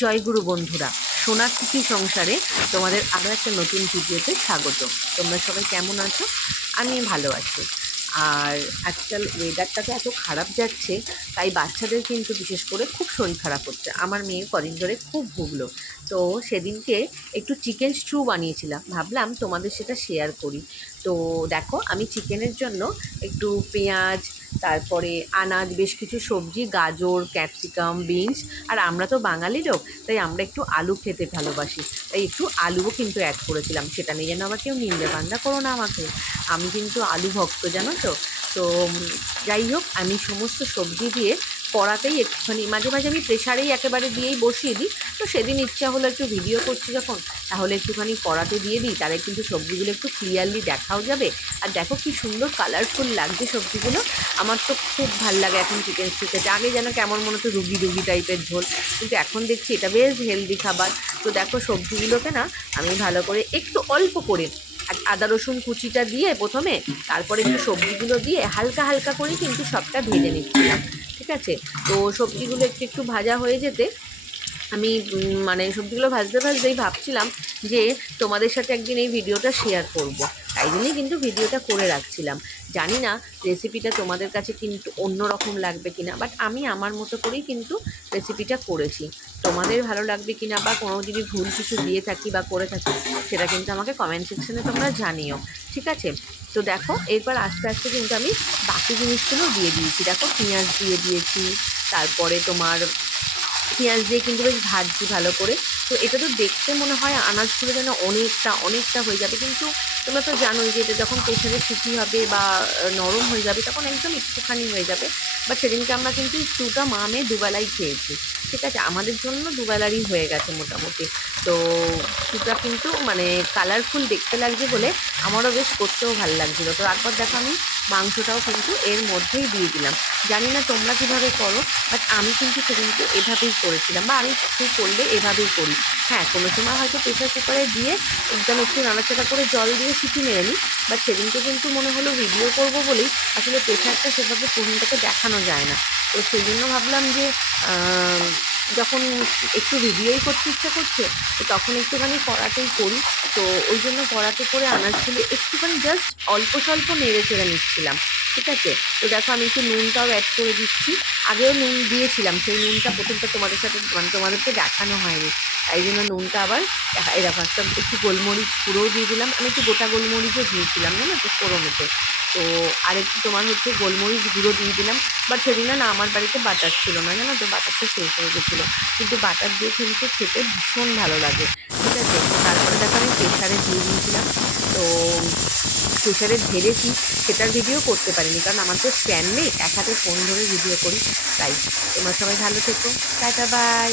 জয়গুরু বন্ধুরা, সোনার টুকি সংসারে তোমাদের আরও একটা নতুন ভিডিওতে স্বাগত। তোমরা সবাই কেমন আছো? আমি ভালো আছি। আর আজকাল ওয়েদারটা তো এত খারাপ যাচ্ছে, তাই বাচ্চাদের কিন্তু বিশেষ করে খুব শরীর খারাপ হচ্ছে। আমার মেয়ে কদিন ধরে খুব ভুগলো। তো সেদিনকে একটু চিকেন স্ট্যু বানিয়েছিলাম, ভাবলাম তোমাদের সেটা শেয়ার করি। তো দেখো, আমি চিকেনের জন্য একটু পেঁয়াজ, তারপরে আনাজ, বেশ কিছু সবজি, গাজর, ক্যাপসিকাম, বিনস, আর আমরা তো বাঙালি লোক, তাই আমরা একটু আলু খেতে ভালোবাসি, তাই একটু আলুও কিন্তু অ্যাড করেছিলাম। সেটা নিয়ে যেন আবার কেউ নিন্দে করো না আমাকে, আমি কিন্তু আলু ভক্ত, জানো তো। তো যাই হোক, আমি সমস্ত সবজি দিয়ে কড়াতেই একটুখানি, মাঝে মাঝে আমি প্রেশারেই একেবারে দিয়েই বসিয়ে দিই। তো সেদিন ইচ্ছা হলো একটু ভিডিও করছি যখন, তাহলে একটুখানি কড়াতে দিয়ে দিই, তাহলে কিন্তু সবজিগুলো একটু ক্লিয়ারলি দেখাও যাবে। আর দেখো কি সুন্দর কালারফুল লাগছে সবজিগুলো। আমার তো খুব ভাল লাগে এখন চিকেন স্টু খেতে। আগে যেন কেমন মনে হতো রুগী রুগী টাইপের ঝোল, কিন্তু এখন দেখছি এটা বেশ হেলদি খাবার। তো দেখো, সবজিগুলোকে না আমি ভালো করে একটু অল্প করে আদা রসুন কুচিটা দিয়ে প্রথমে, তারপরে একটু সবজিগুলো দিয়ে হালকা হালকা করে কিন্তু সবটা ভেজে নিচ্ছিলাম। ঠিক আছে? তো সবজিগুলো একটু একটু ভাজা হয়ে যেতে আমি মানে সবজিগুলো ভাজতে ভাজতেই ভাবছিলাম যে তোমাদের সাথে একদিন এই ভিডিওটা শেয়ার করব। তাই জন্যই কিন্তু ভিডিওটা করে রাখছিলাম। জানি না রেসিপিটা তোমাদের কাছে কিন্তু অন্য রকম লাগবে কিনা, বাট আমি আমার মতো করেই কিন্তু রেসিপিটা করেছি। তোমাদের ভালো লাগবে কিনা, বা কোনো যদি ভুল কিছু দিয়ে থাকি বা করে থাকি, সেটা কিন্তু আমাকে কমেন্ট সেকশনে তোমরা জানিও। ঠিক আছে? তো দেখো, এরপর আস্তে আস্তে কিন্তু আমি বাকি জিনিসগুলো দিয়ে দিয়েছি। দেখো, পেঁয়াজ দিয়ে দিয়েছি, তারপরে তোমার পেঁয়াজ দিয়ে কিন্তু বেশ ভাজছি ভালো করে। তো এটা তো দেখতে মনে হয় আনাজগুলো যেন অনেকটা অনেকটা হয়ে যাবে, কিন্তু তোমরা তো জানোই যে এটা যখন প্রেশারে সিটি হবে বা নরম হয়ে যাবে, তখন একদম একটুখানি হয়ে যাবে। বাট সেদিনকে আমরা কিন্তু স্টুটা মা মেয়ে দুবেলাই খেয়েছি। ঠিক আছে? আমাদের জন্য দুবেলারই হয়ে গেছে মোটামুটি। তো স্টুটা কিন্তু মানে কালারফুল দেখতে লাগছে বলে আমারও বেশ করতেও ভালো লাগছিলো। তো একবার দেখো, আমি মাংসটাও কিন্তু এর মধ্যেই দিয়ে দিলাম। জানি না তোমরা কীভাবে করো, বাট আমি কিন্তু সেদিনকে এভাবেই করেছিলাম, বা আমি ঠিক করলে এভাবেই করি। হ্যাঁ, কোনো সময় হয়তো প্রেশার কুকারে দিয়ে একদম একটু নাড়াচাড়া করে জল দিয়ে সিটি মেরে নিই। বাট সেদিনকে কিন্তু মনে হলো ভিডিও করব বলেই আসলে প্রেশারটা সেভাবে ফোনটাকে দেখানো যায় না। তো সেই জন্য ভাবলাম যে যখন একটু ভিডিওই করতে ইচ্ছা করছে, তো তখন একটুখানি কড়াতেই করি। তো ওই জন্য কড়াতে করে আনাজগুলো একটুখানি জাস্ট অল্প স্বল্প নেড়ে চেড়ে নিচ্ছিলাম। ঠিক আছে? তো দেখো, আমি একটু নুনটাও অ্যাড করে দিচ্ছি। আগেও নুন দিয়েছিলাম, সেই নুনটা প্রথমটা তোমাদের সাথে মানে তোমাদেরকে দেখানো হয়নি, তাই জন্য নুনটা আবার এরকম একটু গোলমরিচ গুঁড়োও দিয়ে দিলাম। আমি একটু গোটা গোলমরিচও দিয়েছিলাম, জানো তো, ফোড়নেতে। তো আরেকটু তোমার হচ্ছে গোলমরিচ গুঁড়ো দিয়ে দিলাম। বাট সেদিন না আমার বাড়িতে বাটার ছিল না, জানো তো, বাটারটা শেষ হয়ে গেছিলো। কিন্তু বাটার দিয়ে কিন্তু খেতে ভীষণ ভালো লাগে। ঠিক আছে? তারপরে দেখো, আমি প্রেশারে দিয়ে দিয়েছিলাম। তো প্রেশারে ঢেলেছি, সেটার ভিডিও করতে পারিনি, কারণ আমার তো স্ট্যান্ড নেই, এক হাতে ফোন ধরে ভিডিও করি। তাই তোমরা সবাই ভালো থেকো, টাটা, বাই।